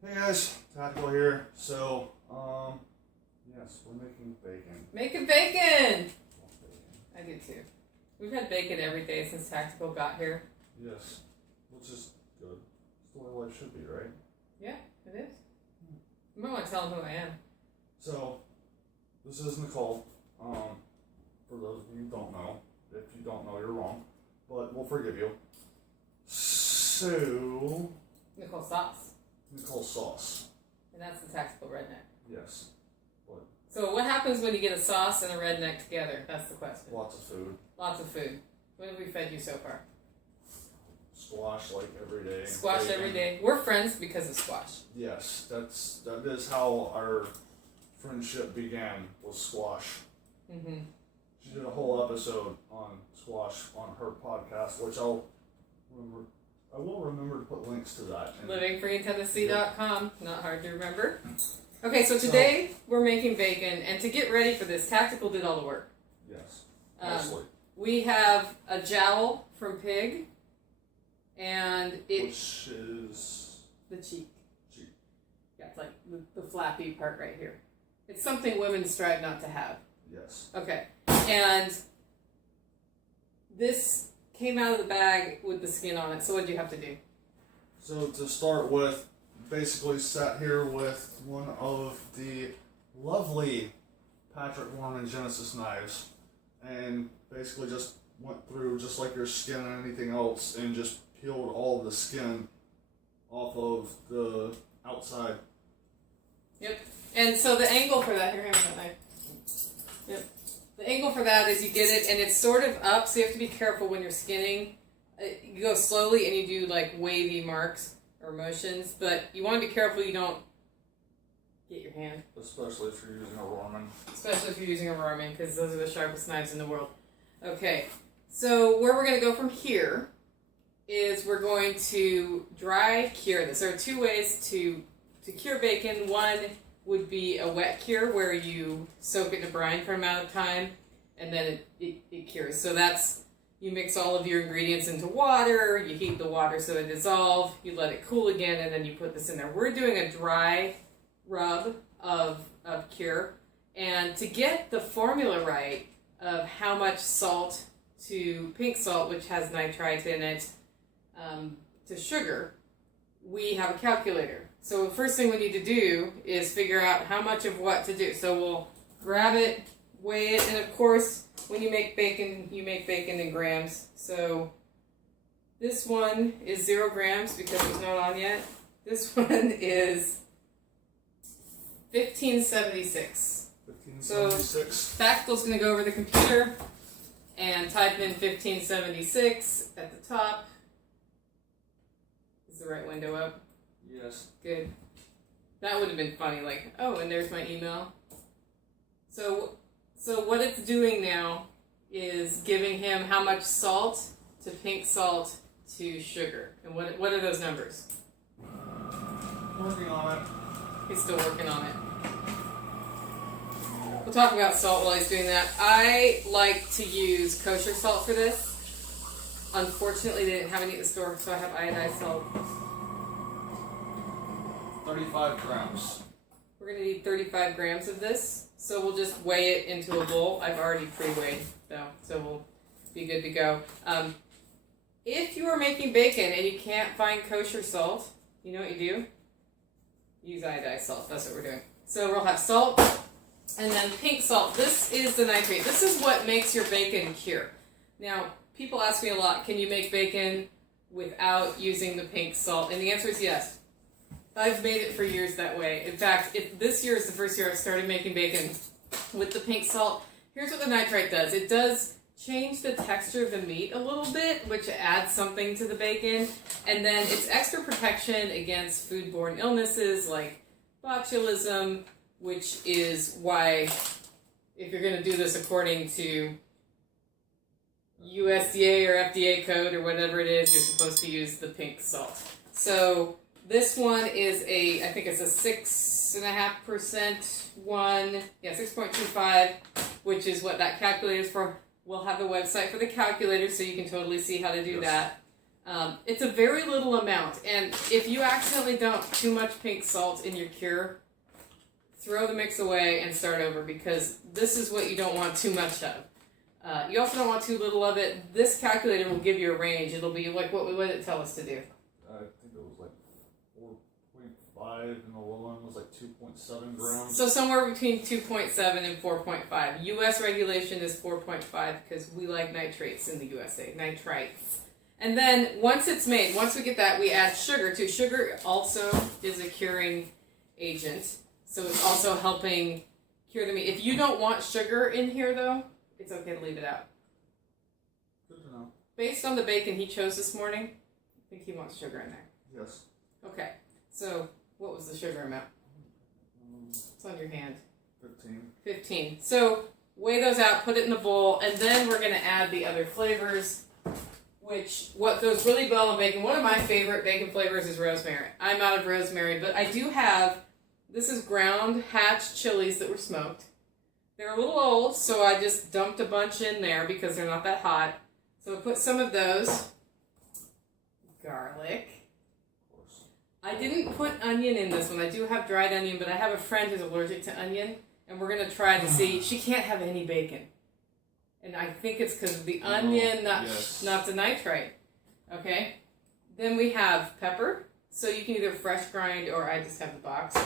Hey guys, Tactical here. So, yes, we're making bacon. Making bacon! I do too. We've had bacon every day since Tactical got here. Yes, which is good. It's the way life should be, right? Yeah, it is. You might want to tell them who I am. So, this is Nicole. For those of you who don't know, if you don't know, you're wrong, but we'll forgive you. So, Nicole Sauce. Nicole Sauce. And that's the Tactical Redneck. Yes. But So what happens when you get a sauce and a redneck together? That's the question. lots of food. Lots of food. What have we fed you so far? Squash like every day. Squash bacon. every day. We're friends because of squash. Yes, that is how our friendship began, was squash. Mm-hmm. She did a whole episode on squash on her podcast, which I will remember to put links to that. LivingFreeInTennessee.com. Not hard to remember. Okay, so today we're making bacon, and to get ready for this, Tactical did all the work. Yes, mostly. We have a jowl from pig, and Which is the cheek. cheek. Yeah, it's like the flappy part right here. It's something women strive not to have. Yes. Okay, and this came out of the bag with the skin on it, so what did you have to do? So to start with, basically sat here with one of the lovely Patrick Warren Genesis knives, and basically just went through just like your skin and anything else, and just peeled all the skin off of the outside. Yep. And so the angle for that, here, hand me that knife. Yep. The angle for that is you get it, and it's sort of up, so you have to be careful when you're skinning. You go slowly, and you do like wavy marks or motions, but you want to be careful you don't get your hand. Especially if you're using a Rorman. Especially if you're using a Rorman, because those are the sharpest knives in the world. Okay, so where we're going to go from here is we're going to dry cure this. There are two ways to cure bacon. One would be a wet cure where you soak it in a brine for an amount of time and then it cures. So that's, you mix all of your ingredients into water, you heat the water so it dissolves, you let it cool again, and then you put this in there. We're doing a dry rub of cure. And to get the formula right of how much salt to pink salt, which has nitrite in it, to sugar, we have a calculator. So the first thing we need to do is figure out how much of what to do. So we'll grab it, weigh it, and of course, when you make bacon in grams. So this one is 0 grams because it's not on yet. This one is 1576. 1576. So Tactical's going to go over the computer and type in 1576 at the top. Is the right window up? Yes. Good. That would have been funny, like, oh, and there's my email. So what it's doing now is giving him how much salt to pink salt to sugar. And what are those numbers? Working on it. He's still working on it. We'll talk about salt while he's doing that. I like to use kosher salt for this. Unfortunately, they didn't have any at the store, so I have iodized salt. 35 grams. We're going to need 35 grams of this, so we'll just weigh it into a bowl. I've already pre-weighed, though, so we'll be good to go. If you are making bacon and you can't find kosher salt, you know what you do? Use iodized salt. That's what we're doing. So we'll have salt and then pink salt. This is the nitrate. This is what makes your bacon cure. Now, people ask me a lot, can you make bacon without using the pink salt? And the answer is yes. I've made it for years that way. In fact, this year is the first year I started making bacon with the pink salt. Here's what the nitrite does. It does change the texture of the meat a little bit, which adds something to the bacon. And then it's extra protection against foodborne illnesses like botulism, which is why, if you're going to do this according to USDA or FDA code or whatever it is, you're supposed to use the pink salt. So this one is I think it's a 6.5% one. Yeah, 6.25, which is what that calculator is for. We'll have the website for the calculator so you can totally see how to do that. It's a very little amount, and if you accidentally dump too much pink salt in your cure, throw the mix away and start over, because this is what you don't want too much of. You also don't want too little of it. This calculator will give you a range. It'll be like, what did it tell us to do? I think it was like 4.5, and the low one was like 2.7 grams. So somewhere between 2.7 and 4.5. U.S. regulation is 4.5 because we like nitrates in the USA. Nitrites. And then once it's made, once we get that, we add sugar too. Sugar also is a curing agent. So it's also helping cure the meat. If you don't want sugar in here though, it's okay to leave it out. Good to know. Based on the bacon he chose this morning, I think he wants sugar in there. Yes. Okay. So what was the sugar amount? It's on your hand. 15. 15. So weigh those out, put it in the bowl, and then we're going to add the other flavors, which what goes really well in bacon. One of my favorite bacon flavors is rosemary. I'm out of rosemary, but I do have, this is ground hatch chilies that were smoked. They're a little old, so I just dumped a bunch in there because they're not that hot. So I put some of those. Garlic. I didn't put onion in this one. I do have dried onion, but I have a friend who's allergic to onion, and we're going to try to see. She can't have any bacon. And I think it's because of the onion, not the nitrite. Okay? Then we have pepper. So you can either fresh grind or I just have the box.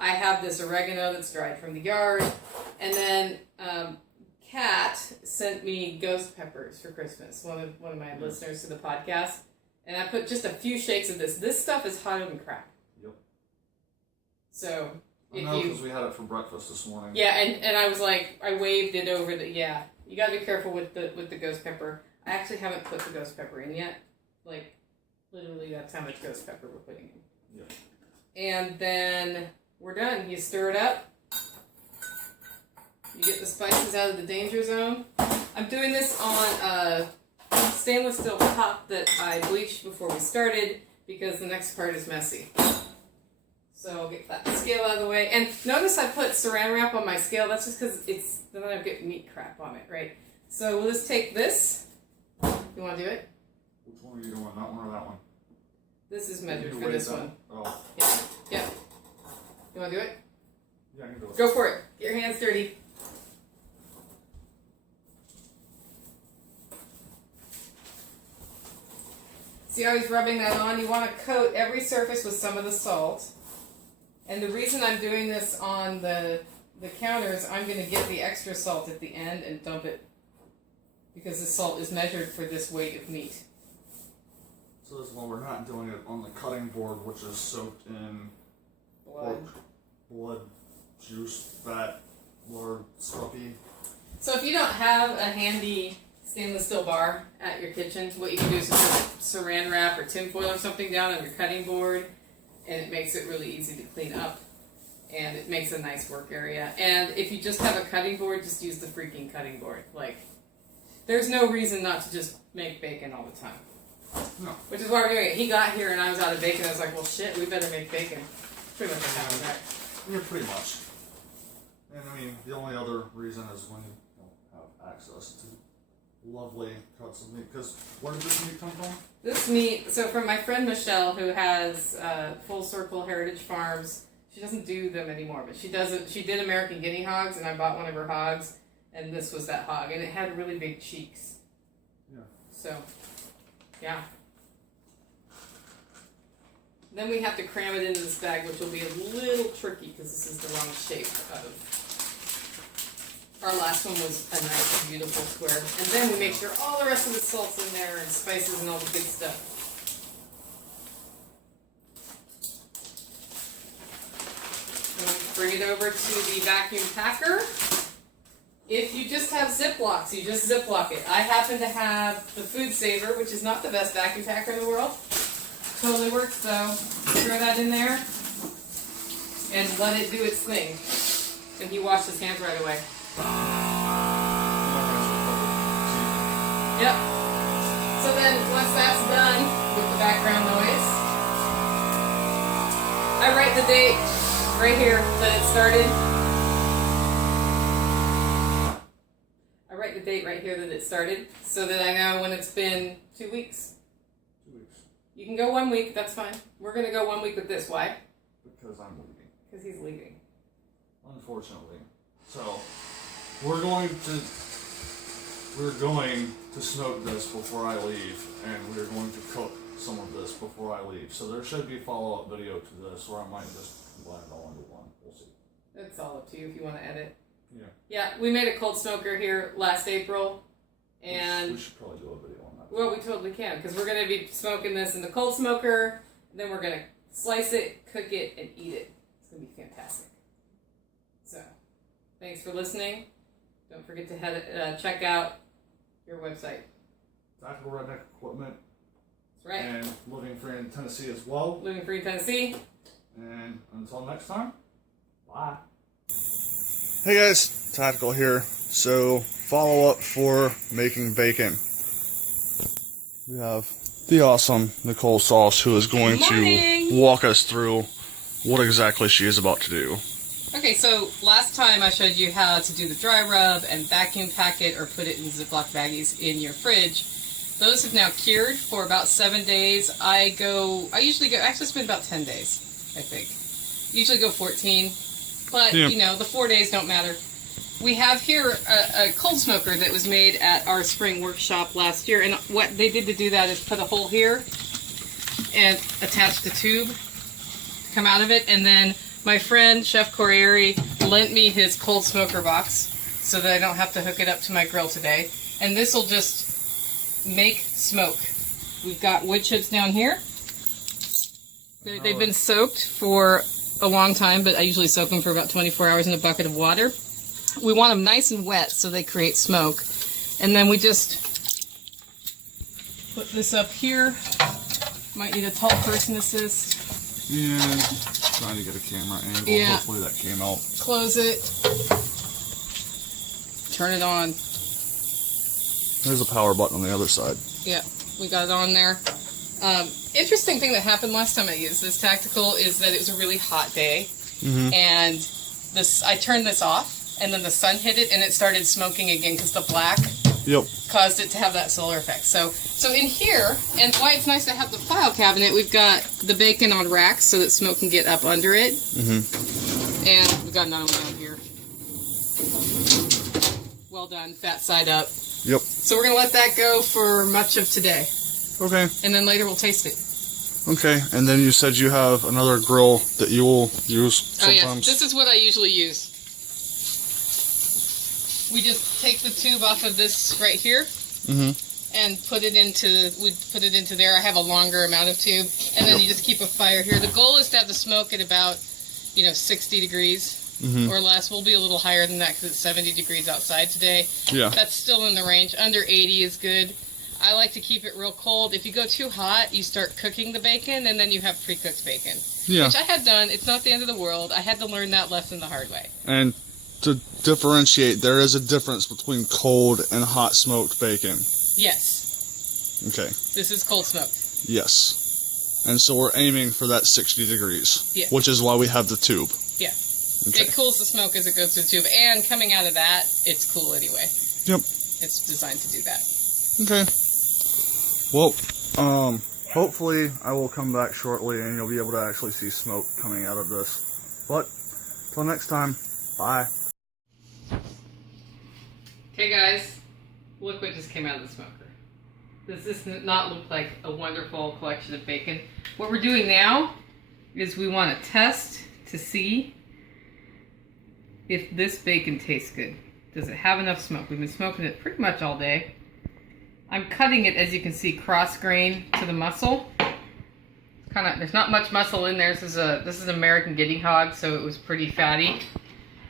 I have this oregano that's dried from the yard. And then Kat sent me ghost peppers for Christmas, one of my listeners to the podcast. And I put just a few shakes of this. This stuff is hotter than crap. Yep. So I know because we had it for breakfast this morning. Yeah, and I was like, I waved it over the, yeah. You gotta be careful with the ghost pepper. I actually haven't put the ghost pepper in yet. Like, literally that's how much ghost pepper we're putting in. Yep. And then we're done. You stir it up. You get the spices out of the danger zone. I'm doing this on a stainless steel top that I bleached before we started because the next part is messy. So I'll get that scale out of the way. And notice I put saran wrap on my scale. That's just because then I get meat crap on it, right? So we'll just take this. You want to do it? Which one are you doing? That one or that one? This is measured for this one. Oh. Yeah. Yeah. You want to do it? Yeah, I can do it. Go for it. Get your hands dirty. See how he's rubbing that on? You want to coat every surface with some of the salt. And the reason I'm doing this on the counter is I'm going to get the extra salt at the end and dump it. Because the salt is measured for this weight of meat. So this one, we're not doing it on the cutting board, which is soaked in blood, juice, fat, lard, scruffy. So if you don't have a handy stainless steel bar at your kitchen, what you can do is just put saran wrap or tinfoil or something down on your cutting board, and it makes it really easy to clean up, and it makes a nice work area. And if you just have a cutting board, just use the freaking cutting board. Like, there's no reason not to just make bacon all the time. No. Which is why we're doing it. He got here and I was out of bacon. I was like, well, shit, we better make bacon. Pretty much what happened, right? Yeah, pretty much. And I mean, the only other reason is when you don't have access to lovely cuts of meat. Because where did this meat come from? This meat, so from my friend Michelle, who has Full Circle Heritage Farms. She doesn't do them anymore, but she does it. She did American Guinea Hogs, and I bought one of her hogs, and this was that hog, and it had really big cheeks. Yeah. So, yeah. Then we have to cram it into this bag, which will be a little tricky because this is the wrong shape of. Our last one was a nice, beautiful square. And then we make sure all the rest of the salt's in there and spices and all the good stuff. Bring it over to the vacuum packer. If you just have Ziplocs, you just Ziploc it. I happen to have the Food Saver, which is not the best vacuum packer in the world. Totally works though. Throw that in there and let it do its thing. And he washed his hands right away. Yep. So then once that's done with the background noise, I write the date right here that it started. I write the date right here that it started so that I know when it's been 2 weeks. 2 weeks. You can go 1 week, that's fine. We're going to go 1 week with this. Why? Because I'm leaving. Because he's leaving. Unfortunately. So, we're going to smoke this before I leave, and we're going to cook some of this before I leave. So there should be a follow-up video to this, or I might just combine it all into one. We'll see. That's all up to you if you want to edit. Yeah. Yeah, we made a cold smoker here last April, and we should probably do a video on that. well, we totally can, because we're going to be smoking this in the cold smoker, then we're going to slice it, cook it, and eat it. It's going to be fantastic. So, thanks for listening. Don't forget to check out your website. Tactical Redneck Equipment. That's right. And living free in Tennessee as well. Living free in Tennessee. And until next time, bye. Hey guys, Tactical here. So, follow up for Maken Bacon. We have the awesome Nicole Sauce, who is going to walk us through what exactly she is about to do. Okay, so last time I showed you how to do the dry rub and vacuum pack it or put it in Ziploc baggies in your fridge. Those have now cured for about 7 days. I usually go, actually it's been about 10 days, I think. Usually go 14, but you know, the 4 days don't matter. We have here a cold smoker that was made at our spring workshop last year, and what they did to do that is put a hole here and attach the tube to come out of it, and then my friend, Chef Corriere, lent me his cold smoker box so that I don't have to hook it up to my grill today. And this will just make smoke. We've got wood chips down here. They've been soaked for a long time, but I usually soak them for about 24 hours in a bucket of water. We want them nice and wet so they create smoke. And then we just put this up here. Might need a tall person assist. Yeah, trying to get a camera angle. Yeah. Hopefully that came out. Close it. Turn it on. There's a power button on the other side. Yeah, we got it on there. Interesting thing that happened last time I used this Tactical is that it was a really hot day. And I turned this off, and then the sun hit it, and it started smoking again because the black caused it to have that solar effect. So in here, and why it's nice to have the file cabinet, we've got the bacon on racks so that smoke can get up under it. And we've got another one down here. Well done, fat side up. Yep. So we're going to let that go for much of today. Okay. And then later we'll taste it. Okay, and then you said you have another grill that you will use sometimes. Oh yeah, this is what I usually use. We just take the tube off of this right here, and put it into there. I have a longer amount of tube, and then you just keep a fire here. The goal is to have the smoke at about, 60 degrees or less. We'll be a little higher than that because it's 70 degrees outside today. Yeah. That's still in the range. Under 80 is good. I like to keep it real cold. If you go too hot, you start cooking the bacon, and then you have pre-cooked bacon. Yeah. Which I had done. It's not the end of the world. I had to learn that lesson the hard way. And to differentiate, there is a difference between cold and hot smoked bacon. Yes. Okay. This is cold smoked. Yes. And so we're aiming for that 60 degrees. Yeah. Which is why we have the tube. Yeah. Okay. It cools the smoke as it goes through the tube, and coming out of that, it's cool anyway. Yep. It's designed to do that. Okay. Well, hopefully I will come back shortly and you'll be able to actually see smoke coming out of this. But, till next time, bye. Okay guys, look what just came out of the smoker. Does this not look like a wonderful collection of bacon? What we're doing now is we want to test to see if this bacon tastes good. Does it have enough smoke? We've been smoking it pretty much all day. I'm cutting it, as you can see, cross grain to the muscle. There's not much muscle in there. This is American Guinea Hog, so it was pretty fatty.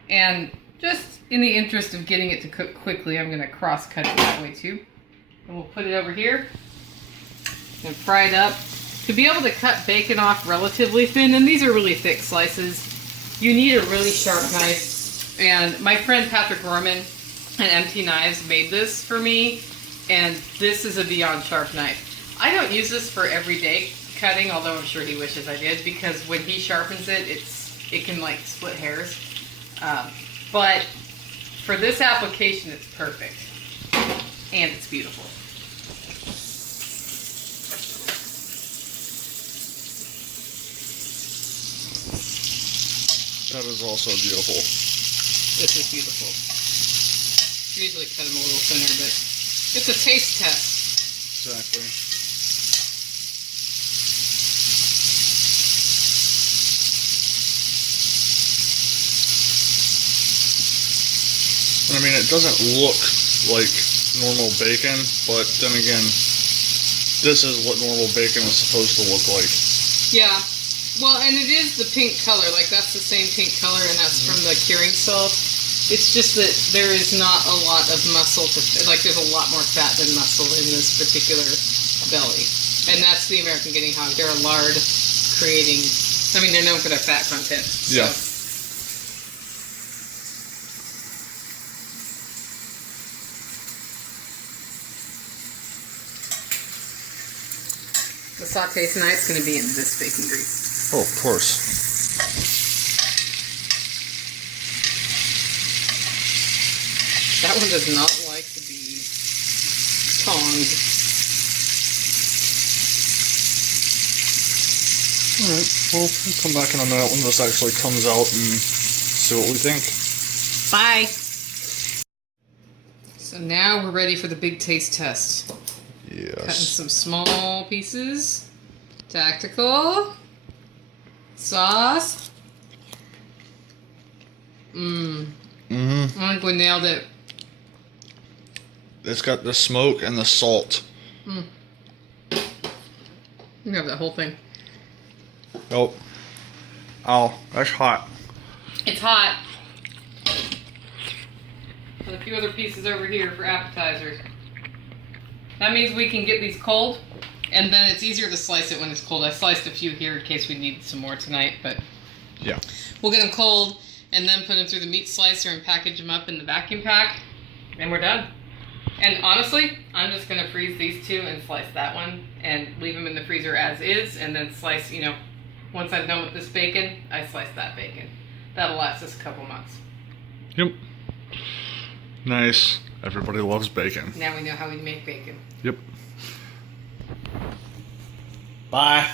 And just in the interest of getting it to cook quickly, I'm going to cross cut it that way too. And we'll put it over here and fry it up. To be able to cut bacon off relatively thin, and these are really thick slices, you need a really sharp knife. And my friend Patrick Gorman at MT Knives made this for me. And this is a beyond sharp knife. I don't use this for everyday cutting, although I'm sure he wishes I did, because when he sharpens it, it can like split hairs. But for this application, it's perfect. And it's beautiful. That is also beautiful. This is beautiful. Usually cut them a little thinner, but it's a taste test. Exactly. I mean, it doesn't look like normal bacon, but then again, this is what normal bacon is supposed to look like. Yeah. Well, and it is the pink color. Like, that's the same pink color, and that's from the curing salt. It's just that there is not a lot of muscle to... Like, there's a lot more fat than muscle in this particular belly. And that's the American Guinea Hog. They're a lard creating... I mean, they're known for their fat content. So. Yeah. The saute tonight's going to be in this bacon grease. Oh, of course. That one does not like to be tonged. Alright, well, we'll come back in a minute when this actually comes out and see what we think. Bye! So now we're ready for the big taste test. Yes. Cutting some small pieces. Tactical. Sauce. I think we nailed it. It's got the smoke and the salt. You have that whole thing. Oh. Oh, that's hot. It's hot. And a few other pieces over here for appetizers. That means we can get these cold, and then it's easier to slice it when it's cold. I sliced a few here in case we need some more tonight, but Yeah. we'll get them cold and then put them through the meat slicer and package them up in the vacuum pack, and we're done. And honestly, I'm just going to freeze these two and slice that one and leave them in the freezer as is, and then slice, you know, once I'm done with this bacon, I slice that bacon. That'll last us a couple months. Yep. Nice. Everybody loves bacon. Now we know how we make bacon. Yep. Bye.